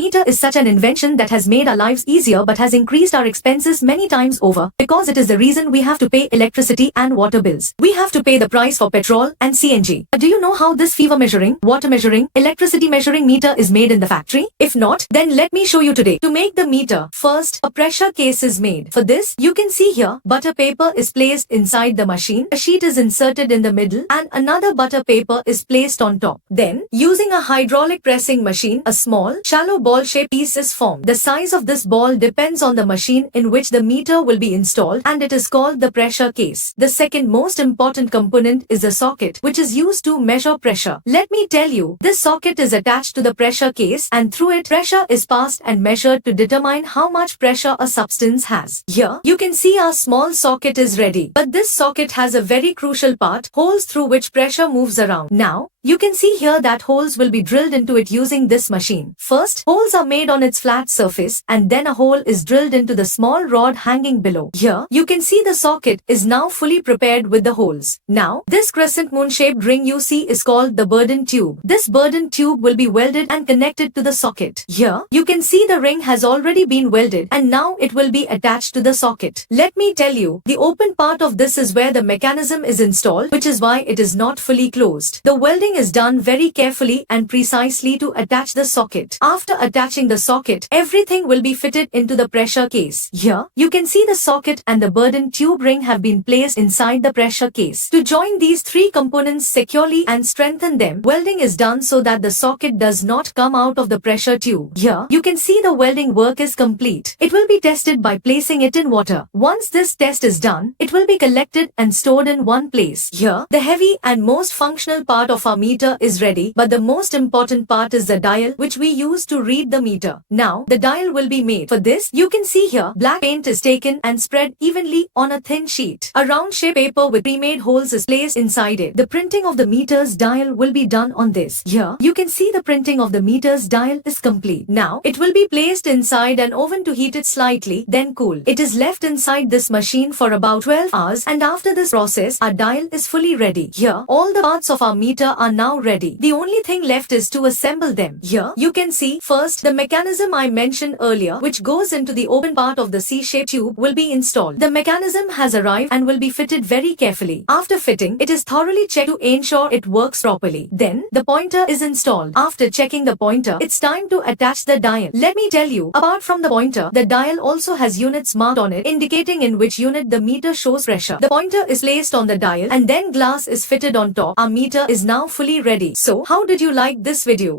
meter is such an invention that has made our lives easier but has increased our expenses many times over because it is the reason we have to pay electricity and water bills. We have to pay the price for petrol and CNG. Do you know how this fever measuring, water measuring, electricity measuring meter is made in the factory? If not, then let me show you today. To make the meter, first, a pressure case is made. For this, you can see here, butter paper is placed inside the machine, a sheet is inserted in the middle, and another butter paper is placed on top. Then, using a hydraulic pressing machine, a small, shallow ball-shaped piece is formed. The size of this ball depends on the machine in which the meter will be installed, and it is called the pressure case. The second most important component is the socket, which is used to measure pressure. Let me tell you, this socket is attached to the pressure case, and through it, pressure is passed and measured to determine how much pressure a substance has. Here, you can see our small socket is ready. But this socket has a very crucial part, holes through which pressure moves around. Now, you can see here that holes will be drilled into it using this machine. First, holes are made on its flat surface, and then a hole is drilled into the small rod hanging below. Here, you can see the socket is now fully prepared with the holes. Now, this crescent moon-shaped ring you see is called the Bourdon tube. This Bourdon tube will be welded and connected to the socket. Here, you can see the ring has already been welded, and now it will be attached to the socket. Let me tell you, the open part of this is where the mechanism is installed, which is why it is not fully closed. The welding is done very carefully and precisely to attach the socket. After attaching the socket, everything will be fitted into the pressure case. Here, you can see the socket and the Bourdon tube ring have been placed inside the pressure case. To join these three components securely and strengthen them, welding is done so that the socket does not come out of the pressure tube. Here, you can see the welding work is complete. It will be tested by placing it in water. Once this test is done, it will be collected and stored in one place. Here, the heavy and most functional part of our meter is ready, but the most important part is the dial, which we use to read the meter. Now, the dial will be made. For this, you can see here, black paint is taken and spread evenly on a thin sheet. A round-shaped paper with pre-made holes is placed inside it. The printing of the meter's dial will be done on this. Here, you can see the printing of the meter's dial is complete. Now, it will be placed inside an oven to heat it slightly, then cool. It is left inside this machine for about 12 hours, and after this process, our dial is fully ready. Here, all the parts of our meter are now ready. The only thing left is to assemble them. Here, you can see, first, the mechanism I mentioned earlier, which goes into the open part of the C-shaped tube, will be installed. The mechanism has arrived and will be fitted very carefully. After fitting, it is thoroughly checked to ensure it works properly. Then, the pointer is installed. After checking the pointer, it's time to attach the dial. Let me tell you, apart from the pointer, the dial also has units marked on it, indicating in which unit the meter shows pressure. The pointer is placed on the dial, and then glass is fitted on top. Our meter is now fully ready. So, how did you like this video?